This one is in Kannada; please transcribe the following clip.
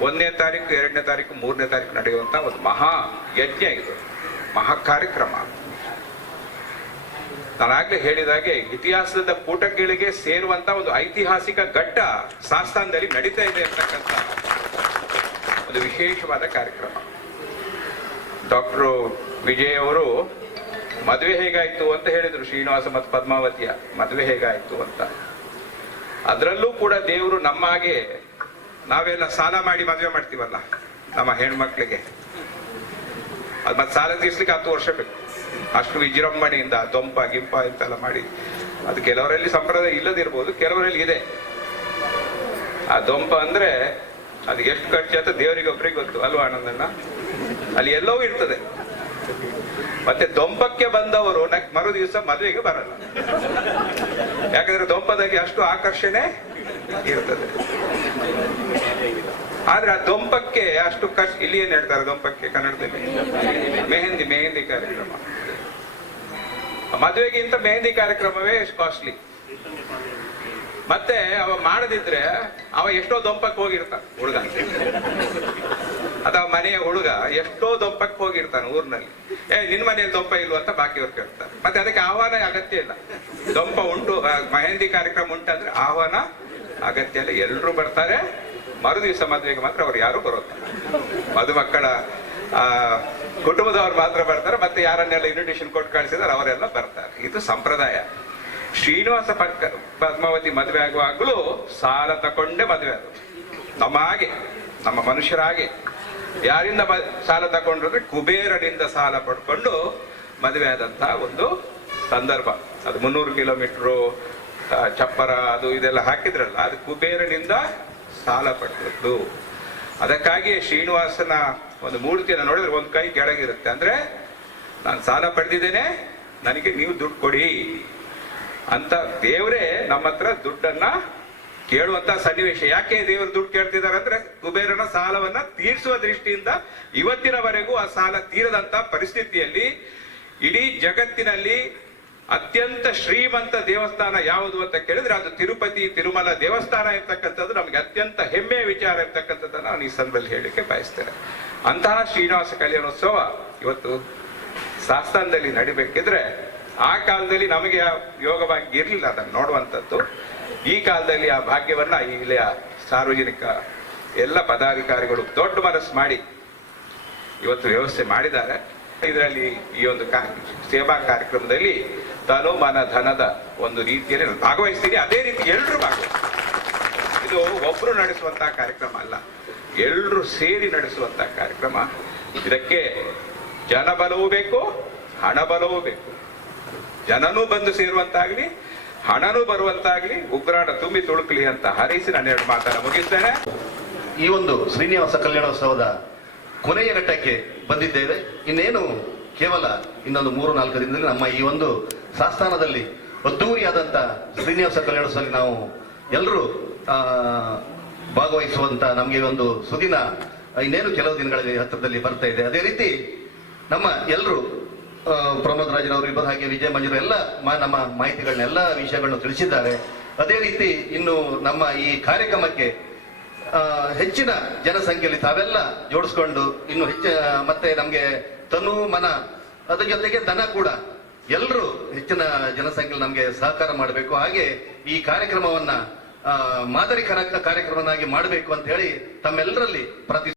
ಒಂದನೇ ತಾರೀಕು, ಎರಡನೇ ತಾರೀಕು, ಮೂರನೇ ತಾರೀಕು ನಡೆಯುವಂತ ಒಂದು ಮಹಾ ಯಜ್ಞ ಇದು. ಮಹಾ ಕಾರ್ಯಕ್ರಮ. ನಾನಾಗ್ಲೇ ಹೇಳಿದಾಗೆ ಇತಿಹಾಸದ ಕೂಟಗಳಿಗೆ ಸೇರುವಂತ ಒಂದು ಐತಿಹಾಸಿಕ ಘಟ್ಟ ಸಾಸ್ತಾನದಲ್ಲಿ ನಡೀತಾ ಇದೆ ಅಂತಕ್ಕಂಥ ಒಂದು ವಿಶೇಷವಾದ ಕಾರ್ಯಕ್ರಮ. ಡಾಕ್ಟರ್ ವಿಜಯ್ ಅವರು, ಮದುವೆ ಹೇಗಾಯ್ತು? ಅಂತ ಹೇಳಿದ್ರು ಶ್ರೀನಿವಾಸ ಮತ್ತು ಪದ್ಮಾವತಿಯ. ಮದುವೆ ಹೇಗಾಯ್ತು? ಅಂತ. ಅದರಲ್ಲೂ ಕೂಡ ದೇವರು ನಮ್ಮ ಹಾಗೆ ನಾವೆಲ್ಲ ಸಾಲ ಮಾಡಿ ಮದುವೆ ಮಾಡ್ತೀವಲ್ಲ, ನಮ್ಮ ಹೆಣ್ಮಕ್ಳಿಗೆ. ಅದು ಮತ್ತೆ ಸಾಲ ತೀರ್ಸ್ಲಿಕ್ಕೆ ಹತ್ತು ವರ್ಷ ಬೇಕು. ಅಷ್ಟು ವಿಜೃಂಭಣೆಯಿಂದ, ದೊಂಪ, ಗಿಂಪ ಇಂತೆಲ್ಲ ಮಾಡಿ. ಅದು ಕೆಲವರಲ್ಲಿ ಸಂಪ್ರದಾಯ ಇಲ್ಲದಿರ್ಬೋದು, ಕೆಲವರಲ್ಲಿ ಇದೆ. ಆ ದೊಂಪ ಅಂದ್ರೆ ಅದು ಎಷ್ಟು ಖರ್ಚು ಅಂತ ದೇವರಿಗೆ ಒಬ್ಬರಿಗೆ ಗೊತ್ತು, ಅಲ್ವಾ ಆನಂದಣ್ಣ? ಅಲ್ಲಿ ಎಲ್ಲವೂ ಇರ್ತದೆ. ಮತ್ತೆ ದೊಂಪಕ್ಕೆ ಬಂದವರು ಮರು ದಿವಸ ಮದುವೆಗೆ ಬರಲ್ಲ. ಯಾಕಂದ್ರೆ ದೊಂಪದಲ್ಲಿ ಅಷ್ಟು ಆಕರ್ಷಣೆ ಇರ್ತದೆ. ಆದ್ರೆ ಆ ದೊಂಪಕ್ಕೆ ಅಷ್ಟು ಕಷ್ಟ ಇಲ್ಲಿ ಏನ್ ಹೇಳ್ತಾರೆ ದೊಂಪಕ್ಕೆ ಕನ್ನಡದಲ್ಲಿ? ಮೆಹಂದಿ ಮೆಹಂದಿ ಕಾರ್ಯಕ್ರಮ. ಮದುವೆಗಿಂತ ಮೆಹಂದಿ ಕಾರ್ಯಕ್ರಮವೇ ಕಾಸ್ಟ್ಲಿ ಮತ್ತೆ ಅವ ಮಾಡದಿದ್ರೆ ಅವ ಎಷ್ಟೋ ದೊಂಪಕ್ಕೆ ಹೋಗಿರ್ತಾನೆ ಹುಡುಗ ಅಥವಾ ಮನೆಯ ಹುಡುಗ ಎಷ್ಟೋ ದೊಂಪಕ್ಕೆ ಹೋಗಿರ್ತಾನೆ ಊರಿನಲ್ಲಿ. ಏ, ನಿನ್ ಮನೆಯಲ್ಲಿ ದೊಂಪ ಇಲ್ವ ಅಂತ ಬಾಕಿಯವ್ರು ಕೇಳ್ತಾರೆ. ಮತ್ತೆ ಅದಕ್ಕೆ ಆಹ್ವಾನ ಅಗತ್ಯ ಇಲ್ಲ. ದೊಂಪ ಉಂಟು ಮೆಹಂದಿ ಕಾರ್ಯಕ್ರಮ ಉಂಟಂದ್ರೆ ಆಹ್ವಾನ ಅಗತ್ಯ ಇಲ್ಲ ಎಲ್ಲರೂ ಬರ್ತಾರೆ. ಮರು ದಿವಸ ಮದುವೆಗೆ ಮಾತ್ರ ಅವ್ರು ಯಾರು ಬರೋದಿಲ್ಲ. ಮದುಮಕ್ಕಳ ಕುಟುಂಬದವ್ರು ಮಾತ್ರ ಬರ್ತಾರೆ, ಮತ್ತೆ ಯಾರನ್ನೆಲ್ಲ ಇನ್ವಿಟೇಷನ್ ಕೊಟ್ಟು ಕಳಿಸಿದ್ರೆ, ಅವರೆಲ್ಲ ಬರ್ತಾರೆ. ಇದು ಸಂಪ್ರದಾಯ. ಶ್ರೀನಿವಾಸ ಪಕ್ಕ ಪದ್ಮಾವತಿ ಮದುವೆ ಆಗುವಾಗಲೂ ಸಾಲ ತಗೊಂಡೇ ಮದುವೆ ಅದು. ನಮ್ಮ ಹಾಗೆ, ನಮ್ಮ ಮನುಷ್ಯರಾಗೆ ಯಾರಿಂದ ಸಾಲ ತಗೊಂಡ್ರು ಅಂದ್ರೆ ಕುಬೇರನಿಂದ ಸಾಲ ಪಡ್ಕೊಂಡು ಮದುವೆ ಆದಂತಹ ಒಂದು ಸಂದರ್ಭ. ಅದು ಮುನ್ನೂರು ಕಿಲೋಮೀಟರ್ ಚಪ್ಪರ ಅದು ಇದೆಲ್ಲ ಹಾಕಿದ್ರಲ್ಲ, ಅದು ಕುಬೇರನಿಂದ ಸಾಲ ಪಡೆದದ್ದು. ಅದಕ್ಕಾಗಿ ಶ್ರೀನಿವಾಸನ ಒಂದು ಮೂರ್ತಿಯನ್ನು ನೋಡಿದ್ರೆ ಒಂದು ಕೈ ಕೆಳಗಿರುತ್ತೆ. ಅಂದ್ರೆ, ನಾನು ಸಾಲ ಪಡೆದಿದ್ದೇನೆ, ನನಗೆ ನೀವು ದುಡ್ಡು ಕೊಡಿ ಅಂತ ದೇವರೇ ನಮ್ಮ ಹತ್ರ ದುಡ್ಡನ್ನ ಕೇಳುವಂತ ಸನ್ನಿವೇಶ. ಯಾಕೆ ದೇವರು ದುಡ್ಡು ಕೇಳ್ತಿದ್ದಾರೆ ಅಂದ್ರೆ, ಕುಬೇರನ ಸಾಲವನ್ನ ತೀರಿಸುವ ದೃಷ್ಟಿಯಿಂದ ಇವತ್ತಿನವರೆಗೂ ಆ ಸಾಲ ತೀರದಂತ ಪರಿಸ್ಥಿತಿಯಲ್ಲಿ ಇಡೀ ಜಗತ್ತಿನಲ್ಲಿ ಅತ್ಯಂತ ಶ್ರೀಮಂತ ದೇವಸ್ಥಾನ ಯಾವುದು ಅಂತ ಕೇಳಿದ್ರೆ ಅದು ತಿರುಪತಿ, ತಿರುಮಲ ದೇವಸ್ಥಾನ ಇರ್ತಕ್ಕಂಥದ್ದು ನಮಗೆ ಅತ್ಯಂತ ಹೆಮ್ಮೆಯ ವಿಚಾರ ಇರ್ತಕ್ಕಂಥದ್ದನ್ನು ನಾನು ಈ ಸಂದರ್ಭದಲ್ಲಿ ಹೇಳಲಿಕ್ಕೆ ಬಯಸ್ತೇನೆ. ಅಂತಹ ಶ್ರೀನಿವಾಸ ಕಲ್ಯಾಣೋತ್ಸವ ಇವತ್ತು ಸಾಸ್ತಾನದಲ್ಲಿ ನಡಿಬೇಕಿದ್ರೆ ಆ ಕಾಲದಲ್ಲಿ ನಮಗೆ ಯೋಗ ಭಾಗ್ಯ ಇರಲಿಲ್ಲ ಅದನ್ನು ನೋಡುವಂಥದ್ದು. ಈ ಕಾಲದಲ್ಲಿ ಆ ಭಾಗ್ಯವನ್ನ ಇಲ್ಲಿಯ ಸಾರ್ವಜನಿಕ ಎಲ್ಲ ಪದಾಧಿಕಾರಿಗಳು ದೊಡ್ಡ ಮನಸ್ಸು ಮಾಡಿ ಇವತ್ತು ವ್ಯವಸ್ಥೆ ಮಾಡಿದ್ದಾರೆ. ಇದರಲ್ಲಿ ಈ ಒಂದು ಸೇವಾ ಕಾರ್ಯಕ್ರಮದಲ್ಲಿ ತನು ಮನ ಧನದ ಒಂದು ರೀತಿಯಲ್ಲಿ ಭಾಗವಹಿಸ್ತೀನಿ. ಅದೇ ರೀತಿ ಎಲ್ಲರೂ ಭಾಗವಹಿಸ್ತೀನಿ. ಇದು ಒಬ್ಬರು ನಡೆಸುವಂತಹ ಕಾರ್ಯಕ್ರಮ ಅಲ್ಲ. ಎಲ್ಲರೂ ಸೇರಿ ನಡೆಸುವಂತಹ ಕಾರ್ಯಕ್ರಮ. ಇದಕ್ಕೆ ಜನಬಲವೂ ಬೇಕು ಹಣಬಲವೂ ಬೇಕು. ಜನನೂ ಬಂದು ಸೇರುವಂತಾಗ್ಲಿ, ಹಣನೂ ಬರುವಂತಾಗ್ಲಿ, ಉಗ್ರಾಣ ತುಂಬಿ ತುಳುಕಲಿ ಅಂತ ಹರಿಸಿ ನಾನು ಎರಡು ಮಾತನ್ನ ಮುಗಿಸ್ತೇನೆ. ಈ ಒಂದು ಶ್ರೀನಿವಾಸ ಕಲ್ಯಾಣೋತ್ಸವದ ಕೊನೆಯ ಘಟ್ಟಕ್ಕೆ ಬಂದಿದ್ದೇವೆ. ಇನ್ನೇನು ಕೇವಲ ಇನ್ನೊಂದು ಮೂರು, ನಾಲ್ಕು ದಿನದಲ್ಲಿ ನಮ್ಮ ಈ ಒಂದು ಸಾಸ್ಥಾನದಲ್ಲಿ ಅದ್ದೂರಿಯಾದಂಥ ಶ್ರೀನಿವಾಸ ಕಲ್ಯಾಣೋತ್ಸವದಲ್ಲಿ ನಾವು ಎಲ್ಲರೂ ಭಾಗವಹಿಸುವಂತ ನಮಗೆ ಒಂದು ಸುದಿನ, ಇನ್ನೇನು ಕೆಲವು ದಿನಗಳಲ್ಲಿ ಹತ್ತಿರದಲ್ಲಿ ಬರ್ತಾ ಇದೆ. ಅದೇ ರೀತಿ ನಮ್ಮ ಎಲ್ಲರೂ ಪ್ರಮೋದ್ ರಾಜರವರು ಇಬ್ಬರು ಹಾಗೆ ವಿಜಯ ಮಂಜರು ಎಲ್ಲ ನಮ್ಮ ಮಾಹಿತಿಗಳನ್ನೆಲ್ಲ ವಿಷಯಗಳನ್ನು ತಿಳಿಸಿದ್ದಾರೆ. ಅದೇ ರೀತಿ ಇನ್ನು ನಮ್ಮ ಈ ಕಾರ್ಯಕ್ರಮಕ್ಕೆ ಹೆಚ್ಚಿನ ಜನಸಂಖ್ಯೆಯಲ್ಲಿ ತಾವೆಲ್ಲ ಜೋಡಿಸ್ಕೊಂಡು ಇನ್ನು ಹೆಚ್ಚು ಮತ್ತೆ ನಮ್ಗೆ ತನು, ಮನ, ಅದ್ರ ಜೊತೆಗೆ ದನ ಕೂಡ ಎಲ್ಲರೂ ಹೆಚ್ಚಿನ ಜನಸಂಖ್ಯೆ ನಮ್ಗೆ ಸಹಕಾರ ಮಾಡಬೇಕು. ಹಾಗೆ ಈ ಕಾರ್ಯಕ್ರಮವನ್ನ ಮಾದರಿ ಕಾರ್ಯಕ್ರಮವನ್ನಾಗಿ ಮಾಡಬೇಕು ಅಂತ ಹೇಳಿ ತಮ್ಮೆಲ್ಲರಲ್ಲಿ ಪ್ರತಿ